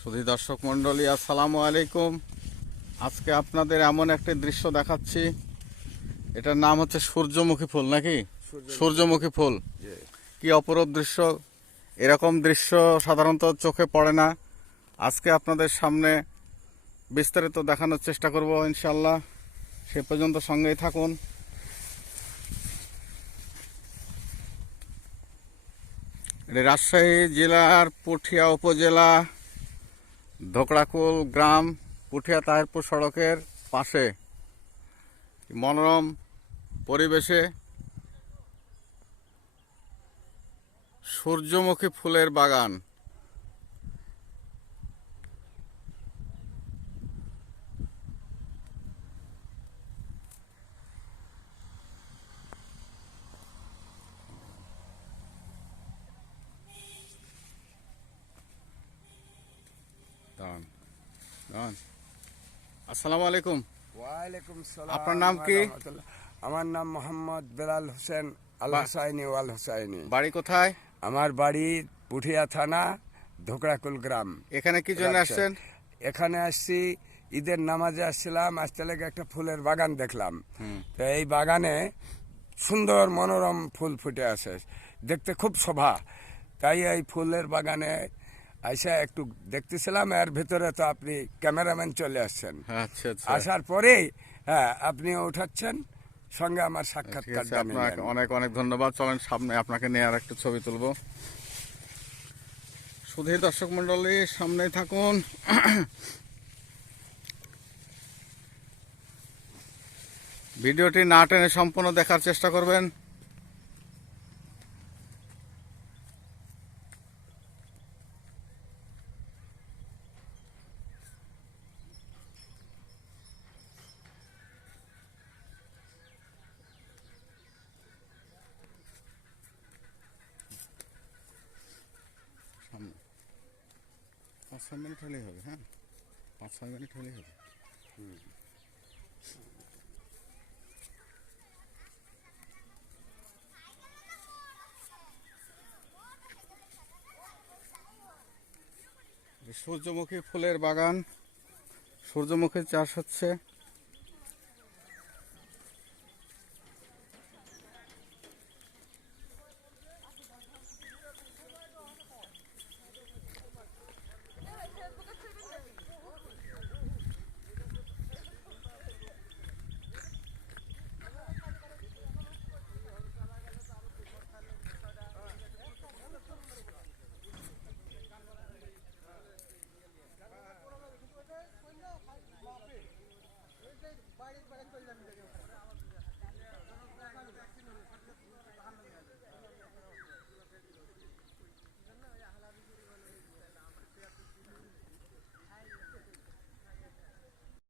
সুধী দর্শক মণ্ডলী, আসসালামু আলাইকুম। আজকে আপনাদের এমন একটি দৃশ্য দেখাচ্ছি। এটার নাম হচ্ছে সূর্যমুখী ফুল, নাকি? সূর্যমুখী ফুল। কি অপরূপ দৃশ্য! এরকম দৃশ্য সাধারণত চোখে পড়ে না। আজকে আপনাদের সামনে বিস্তারিত দেখানোর চেষ্টা করব ইনশাল্লাহ। সে পর্যন্ত সঙ্গেই থাকুন। এটি রাজশাহী জেলার পুঠিয়া উপজেলা ধোকড়াকুল গ্রাম, পুঠিয়া তাহিরপুর সড়কের পাশে মনোরম পরিবেশে সূর্যমুখী ফুলের বাগান। আসসালামু আলাইকুম। ওয়ালাইকুম সালাম। আপনার নাম কি? আমার নাম মোহাম্মদ বেলাল হোসেন আল হোসাইনি ওয়াল হোসাইনি। বাড়ি কোথায়? আমার বাড়ি পুঠিয়া থানা, ধোকড়াকুল গ্রাম। এখানে কি জন্য আসছেন? এখানে আসছি, ঈদের নামাজে আসছিলাম, আসতে লেগে একটা ফুলের বাগান দেখলাম। তো এই বাগানে সুন্দর মনোরম ফুল ফুটে আছে, দেখতে খুব শোভা। তাই এই ফুলের বাগানে আইসা একটু দেখতেছিলাম। এর ভিতরে তো আপনি ক্যামেরাম্যান চলে আসছেন। আচ্ছা আচ্ছা, আসার পরেই আপনিও উঠাচ্ছেন, সঙ্গে আমার ঠিক সাক্ষাৎকার আছে। আপনাকে অনেক অনেক ধন্যবাদ। চলেন সামনে আপনাকে নিয়ে আর একটা ছবি তুলব। সুধী দর্শক মণ্ডলী, সামনেই থাকুন। ভিডিওটি না টেনে সম্পূর্ণ দেখার চেষ্টা করবেন। সামনে 5-6 মিনিট হলেই হবে। হ্যাঁ, 5-6 মিনিট হলেই হবে। সূর্যমুখী ফুলের বাগান, সূর্যমুখী চাষ হচ্ছে।